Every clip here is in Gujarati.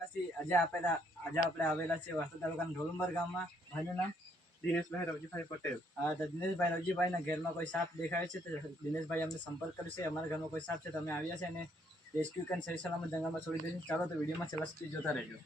પછી આજે આપણે આજે આપણે આવેલા છે વાસદ તાલુકાના ઢોલંબર ગામમાં. ભાઈનું નામ? દિનેશભાઈ રવજીભાઈ પટેલ. આ તો દિનેશભાઈ રવજીભાઈના ઘરમાં કોઈ સાપ દેખાય છે? તો દિનેશભાઈ અમને સંપર્ક કર્યો છે. અમારા ઘરમાં કોઈ સાપ છે? તમે આવ્યા છે અને રેસ્ક્યુ કરીને સહી સલામત જંગલમાં છોડી દઈશું ચાલો તો વિડીયોમાં છેલ્લા સુધી જોતા રહેજો.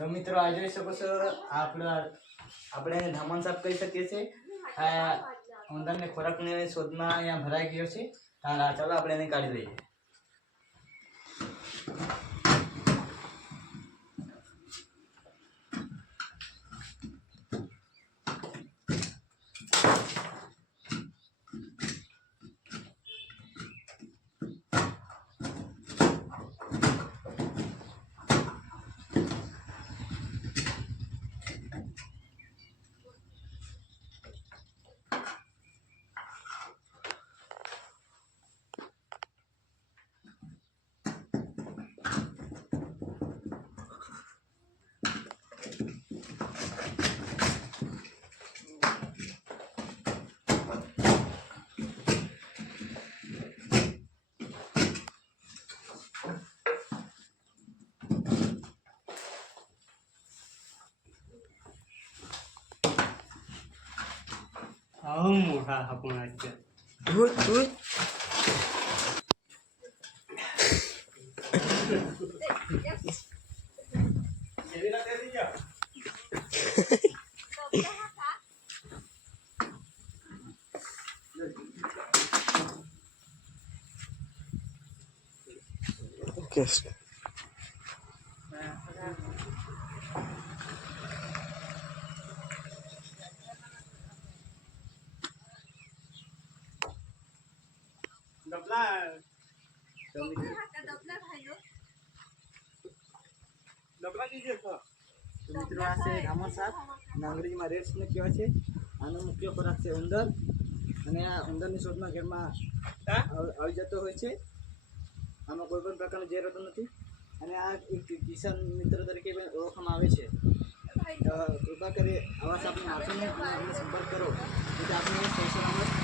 તો મિત્રો, આ જોઈ શકો છો, આપણા આપણે એને ધામણ સાફ કહી શકીએ છીએ. આ ઉંદરને ખોરાકની શોધમાં અહીંયા ભરાઈ ગયો છે. હા ચાલો, આપણે એને કાઢી લઈએ આવું મોટા હપુણા છે Okay. ડબલા ડબલા કીધે તો. મિત્રો આ છે ધામણ સાપ અને અંગ્રેજીમાં રેડ સ્નેક કહેવાય છે. આનો મુખ્ય ખોરાક છે ઉંદર. અને આ ઉંદરની શોધમાં ઘેરમાં આવી જતો હોય છે. આમાં કોઈ પણ પ્રકારનો ઝેર હોતો નથી. અને આ એક કિસાન મિત્ર તરીકે પણ ઓળખવામાં આવે છે. કૃપા કરી આવા સાપને આપીને સંપર્ક કરો. એટલે આપણે સલામત